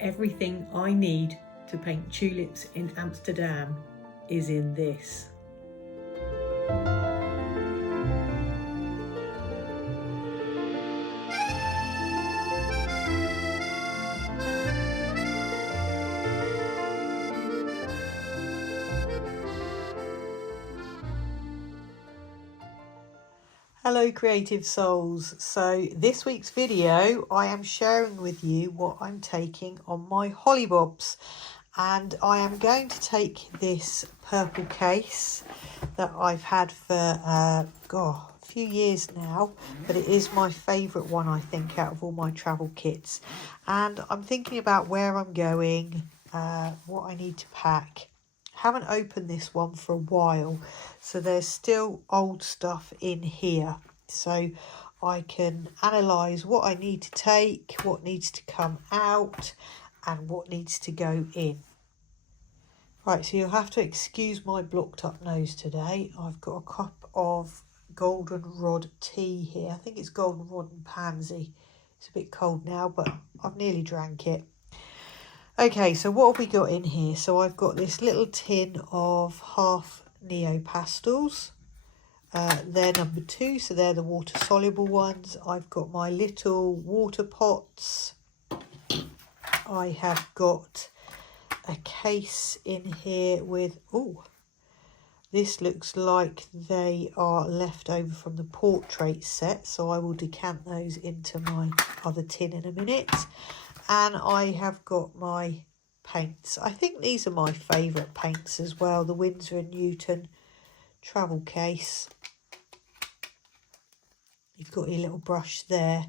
Everything I need to paint tulips in Amsterdam is in this. Hello creative souls. So this week's video I am sharing with you what I'm taking on my holibobs, and I am going to take this purple case that I've had for a few years now, but it is my favourite one I think out of all my travel kits, and I'm thinking about where I'm going, what I need to pack. Haven't opened this one for a while, so there's still old stuff in here, so I can analyse what I need to take, what needs to come out and what needs to go in. Right, so you'll have to excuse my blocked up nose today. I've got a cup of goldenrod tea here. I think it's goldenrod and pansy. It's a bit cold now, but I've nearly drank it. Okay, so what have we got in here? So I've got this little tin of half neo pastels. They're number 2, so they're the water soluble ones. I've got my little water pots. I have got a case in here with, this looks like they are left over from the portrait set, so I will decant those into my other tin in a minute. And I have got my paints. I think these are my favourite paints as well. The Winsor & Newton travel case. You've got your little brush there.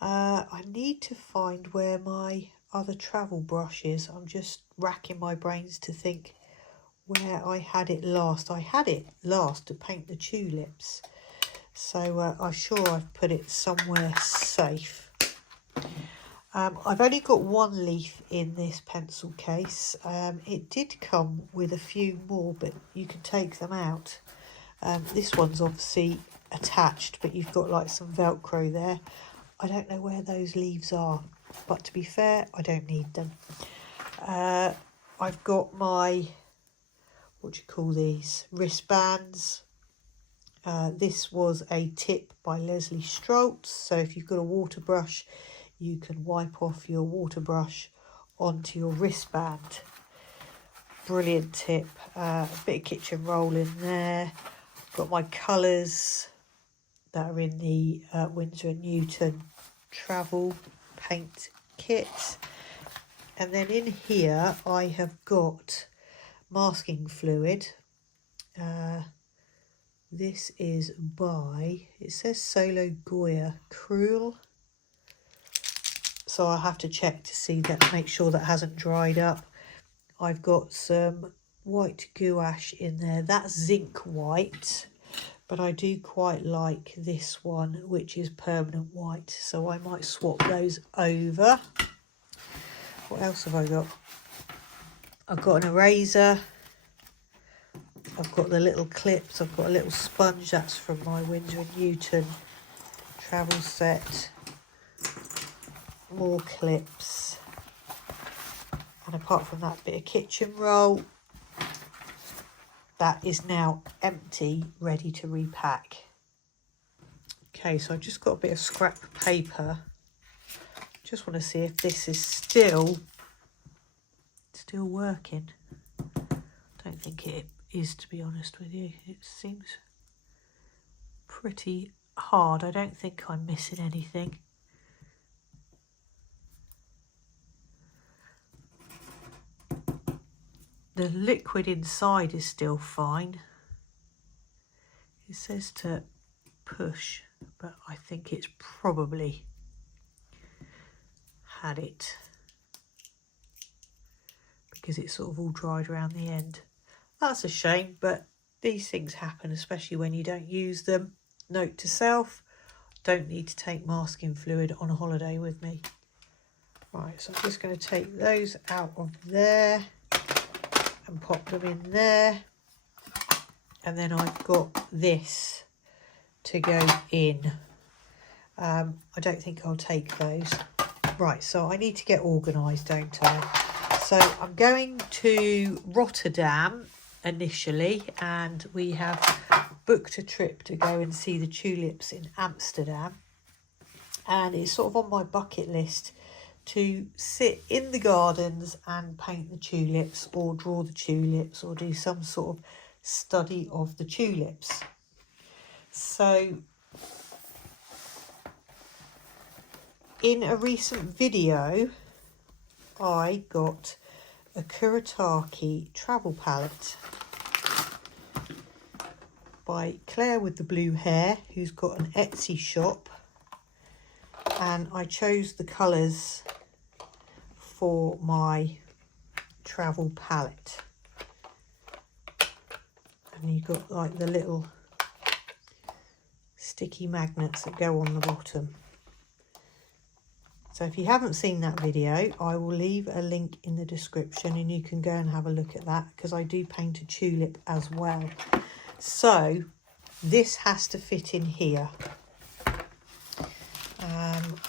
I need to find where my other travel brush is. I'm just racking my brains to think where I had it last. I had it last to paint the tulips. So I'm sure I've put it somewhere safe. I've only got one leaf in this pencil case. It did come with a few more, but you can take them out. This one's obviously attached, but you've got like some Velcro there. I don't know where those leaves are, but to be fair, I don't need them. I've got my, what do you call these, wristbands. This was a tip by Leslie Stroltz, so if you've got a water brush, you can wipe off your water brush onto your wristband. Brilliant tip. A bit of kitchen roll in there. Got my colours that are in the Winsor & Newton travel paint kit. And then in here I have got masking fluid. This is by, it says Solo Goya Cruel. So I'll have to check to see that, make sure that hasn't dried up. I've got some white gouache in there. That's zinc white, but I do quite like this one, which is permanent white. So I might swap those over. What else have I got? I've got an eraser. I've got the little clips. I've got a little sponge. That's from my Winsor & Newton travel set. More clips, and apart from that bit of kitchen roll, that is now empty, ready to repack. Okay, so I've just got a bit of scrap paper. Just want to see if this is still working. Don't think it is, to be honest with you. It seems pretty hard. I don't think I'm missing anything. The liquid inside is still fine. It says to push, but I think it's probably had it because it's sort of all dried around the end. That's a shame, but these things happen, especially when you don't use them. Note to self, don't need to take masking fluid on a holiday with me. Right, so I'm just going to take those out of there and pop them in there, and then I've got this to go in. I don't think I'll take those. Right, so I need to get organised, don't I? So I'm going to Rotterdam initially, and we have booked a trip to go and see the tulips in Amsterdam. And it's sort of on my bucket list to sit in the gardens and paint the tulips or draw the tulips or do some sort of study of the tulips. So in a recent video, I got a Kuretake travel palette by Claire with the blue hair, who's got an Etsy shop, and I chose the colours for my travel palette. And you've got like the little sticky magnets that go on the bottom. So if you haven't seen that video, I will leave a link in the description and you can go and have a look at that, because I do paint a tulip as well. So this has to fit in here.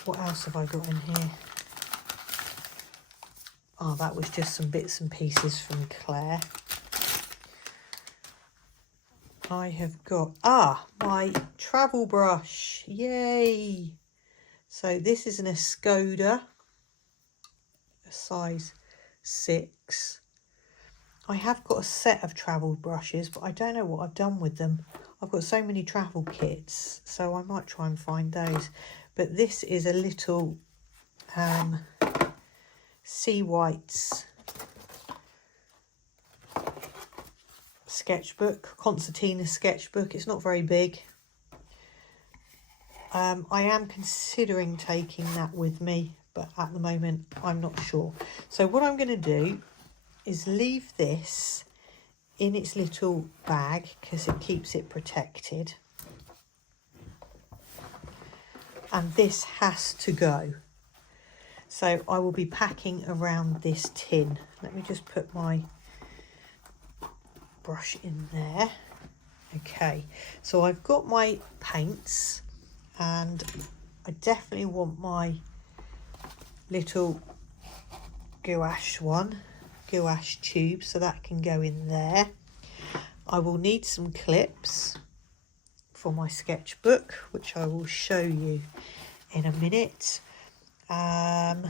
What else have I got in here? Oh, that was just some bits and pieces from Claire. I have got, my travel brush. Yay! So this is an Escoda, a size 6. I have got a set of travel brushes, but I don't know what I've done with them. I've got so many travel kits, so I might try and find those. But this is a little Sea White's sketchbook, concertina sketchbook. It's not very big. I am considering taking that with me, but at the moment I'm not sure. So what I'm going to do is leave this in its little bag because it keeps it protected. And this has to go. So I will be packing around this tin. Let me just put my brush in there. Okay, so I've got my paints, and I definitely want my little gouache tube, so that can go in there. I will need some clips for my sketchbook, which I will show you in a minute. I've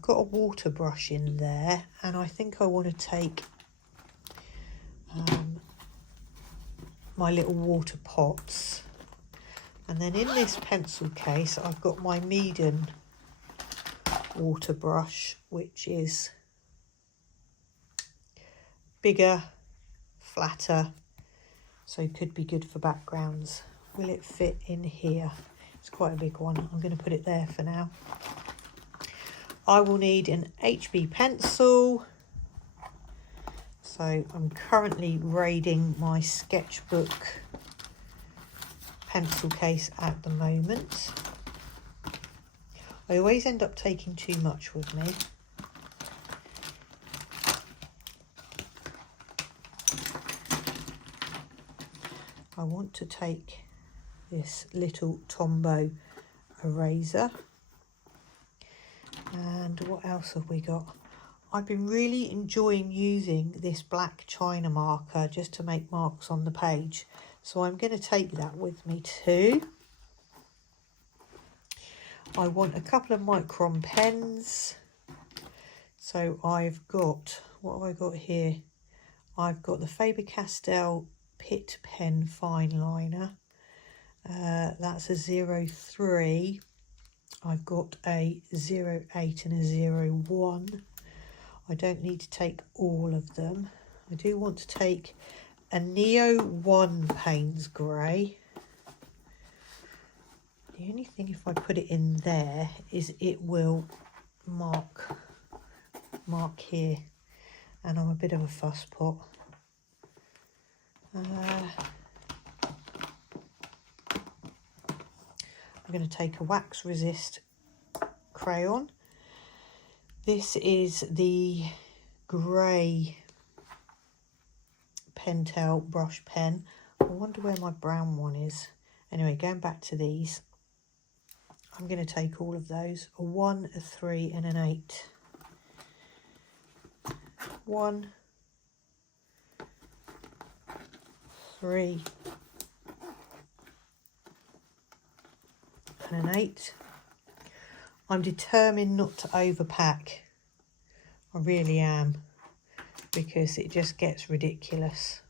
got a water brush in there, and I think I want to take my little water pots. And then in this pencil case, I've got my Meaden water brush, which is bigger, flatter, so it could be good for backgrounds. Will it fit in here? It's quite a big one. I'm going to put it there for now. I will need an HB pencil. So I'm currently raiding my sketchbook pencil case at the moment. I always end up taking too much with me. I want to take this little Tombow eraser. And what else have we got? I've been really enjoying using this black China marker just to make marks on the page. So I'm going to take that with me too. I want a couple of micron pens. So I've got, what have I got here? I've got the Faber-Castell Pitt Pen Fine Liner. That's a 03. I've got a 08 and a 01. I don't need to take all of them. I do want to take a Neo 1 Payne's Grey. The only thing, if I put it in there, is it will mark here. And I'm a bit of a fusspot. I'm going to take a wax resist crayon. This is the grey Pentel brush pen. I wonder where my brown one is. Anyway, going back to these, I'm going to take all of those. A 1, a 3 and an 8. 1, 3 and an 8. I'm determined not to overpack. I really am, because it just gets ridiculous.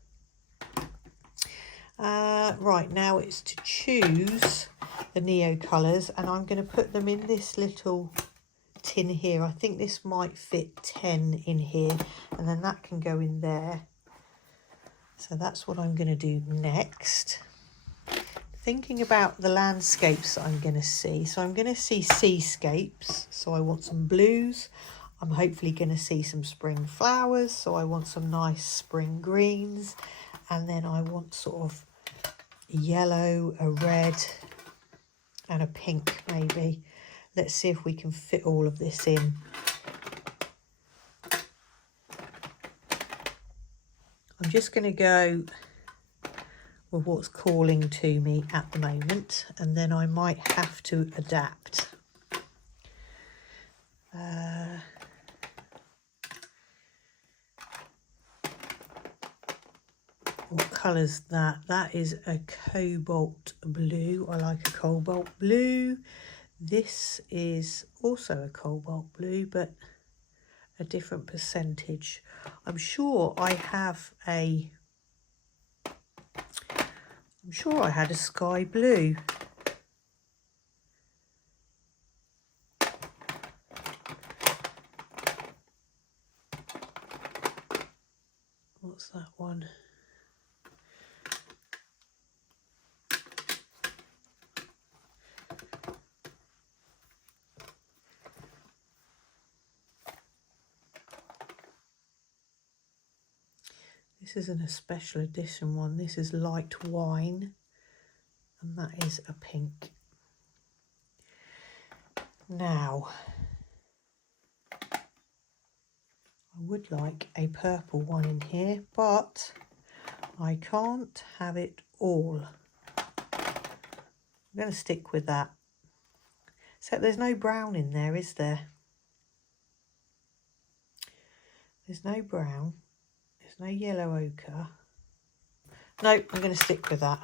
Right, now it's to choose the Neo colours, and I'm going to put them in this little tin here. I think this might fit 10 in here, and then that can go in there. So that's what I'm going to do next. Thinking about the landscapes that I'm going to see. So I'm going to see seascapes, so I want some blues. I'm hopefully going to see some spring flowers, so I want some nice spring greens. And then I want sort of a yellow, a red and a pink maybe. Let's see if we can fit all of this in. I'm just going to go with what's calling to me at the moment, and then I might have to adapt. What colour's that? That is a cobalt blue. I like a cobalt blue. This is also a cobalt blue, but a different percentage. I'm sure I had a sky blue. What's that one? This isn't a special edition one. This is light wine, and that is a pink. Now, I would like a purple one in here, but I can't have it all. I'm going to stick with that. So there's no brown in there, is there? There's no brown. There's no yellow ochre. No, I'm going to stick with that.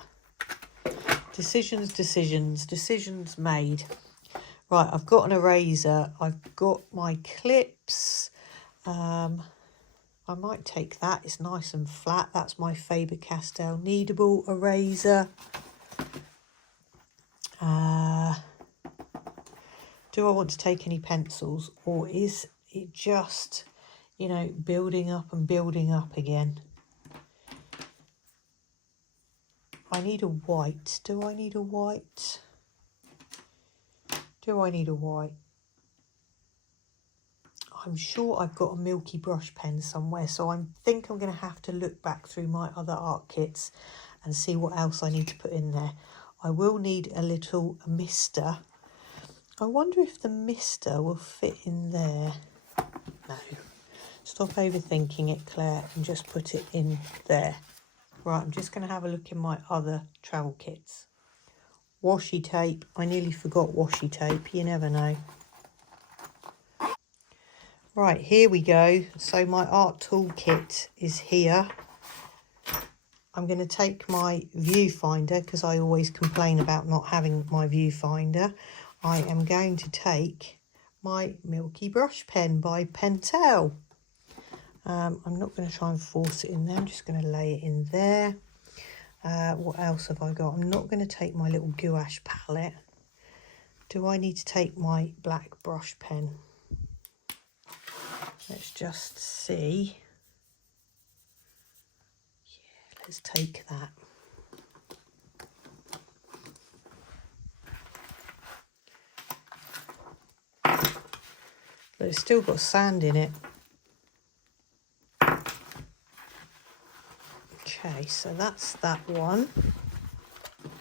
Decisions made. Right, I've got an eraser. I've got my clips. I might take that. It's nice and flat. That's my Faber-Castell kneadable eraser. Do I want to take any pencils, or is it just, you know, building up and building up again? I need a white. Do I need a white? Do I need a white? I'm sure I've got a milky brush pen somewhere, so I think I'm going to have to look back through my other art kits and see what else I need to put in there. I will need a little mister. I wonder if the mister will fit in there. No. Stop overthinking it, Claire, and just put it in there. Right, I'm just going to have a look in my other travel kits. Washi tape. I nearly forgot washi tape. You never know. Right, here we go. So my art toolkit is here. I'm going to take my viewfinder, because I always complain about not having my viewfinder. I am going to take my Milky Brush Pen by Pentel. I'm not going to try and force it in there. I'm just going to lay it in there. What else have I got? I'm not going to take my little gouache palette. Do I need to take my black brush pen? Let's just see. Yeah, let's take that. But it's still got sand in it. Okay, so that's that one.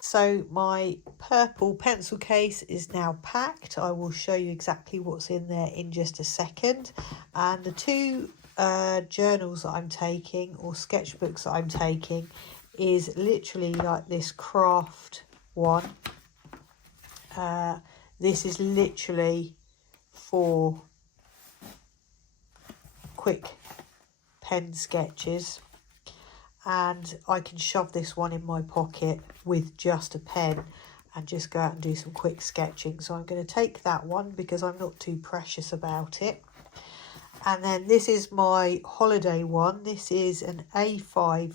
So my purple pencil case is now packed. I will show you exactly what's in there in just a second. And the two journals that I'm taking, or sketchbooks that I'm taking, is literally like this craft one. This is literally for quick pen sketches, and I can shove this one in my pocket with just a pen and just go out and do some quick sketching. So I'm going to take that one because I'm not too precious about it. And then this is my holiday one. This is an A5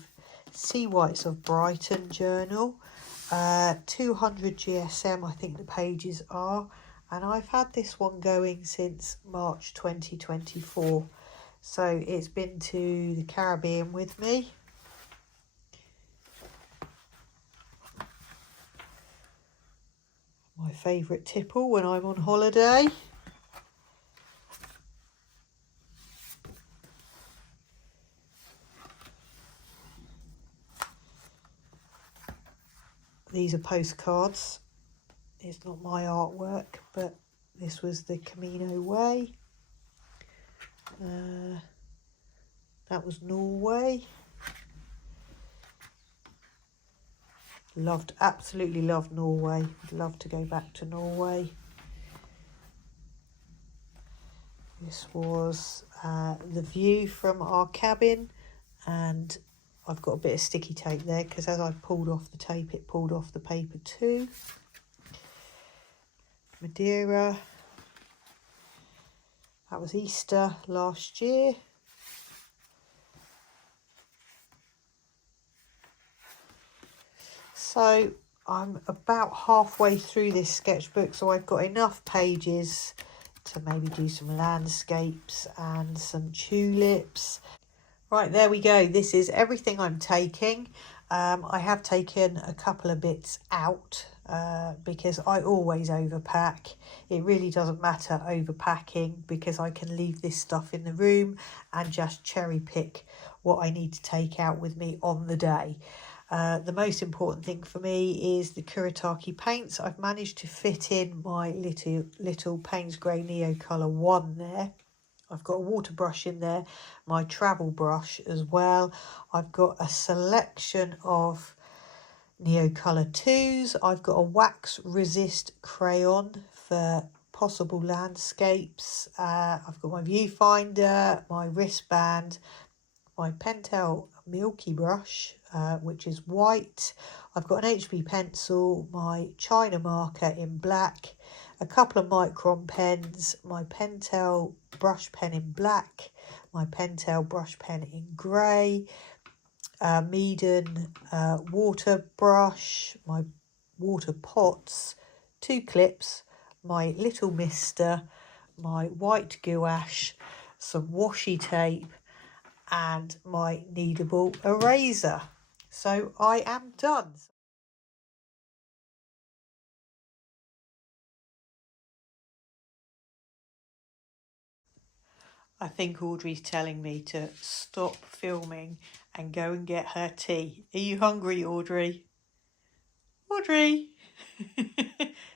Sea Whites of Brighton journal. 200 GSM I think the pages are. And I've had this one going since March 2024. So it's been to the Caribbean with me. My favourite tipple when I'm on holiday. These are postcards. It's not my artwork, but this was the Camino Way. That was Norway. Absolutely loved Norway. Would love to go back to Norway. This was the view from our cabin, and I've got a bit of sticky tape there because as I pulled off the tape, it pulled off the paper too. Madeira. That was Easter last year. So I'm about halfway through this sketchbook, so I've got enough pages to maybe do some landscapes and some tulips. Right, there we go. This is everything I'm taking. I have taken a couple of bits out because I always overpack. It really doesn't matter overpacking because I can leave this stuff in the room and just cherry pick what I need to take out with me on the day. The most important thing for me is the Kuretake paints. I've managed to fit in my little Payne's Grey Neo Colour 1 there. I've got a water brush in there, my travel brush as well. I've got a selection of Neo Colour 2s. I've got a wax resist crayon for possible landscapes. I've got my viewfinder, my wristband, my Pentel Milky brush, which is white. I've got an HB pencil, my China marker in black, a couple of Micron pens, my Pentel brush pen in black, my Pentel brush pen in grey, Meaden water brush, my water pots, 2 clips, my little mister, my white gouache, some washi tape, and my kneadable eraser. So I am done. I think Audrey's telling me to stop filming and go and get her tea. Are you hungry, Audrey? Audrey!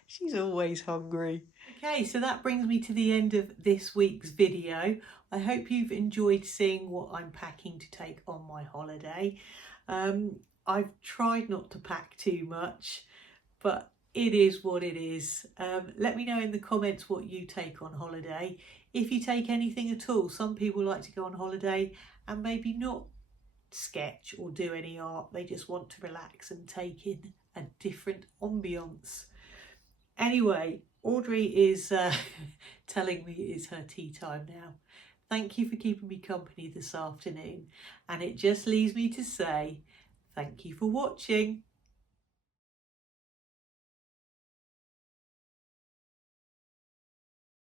She's always hungry. Okay, so that brings me to the end of this week's video. I hope you've enjoyed seeing what I'm packing to take on my holiday. I've tried not to pack too much, but it is what it is. Let me know in the comments what you take on holiday. If you take anything at all. Some people like to go on holiday and maybe not sketch or do any art. They just want to relax and take in a different ambience. Anyway, Audrey is telling me it's her tea time now. Thank you for keeping me company this afternoon. And it just leaves me to say thank you for watching.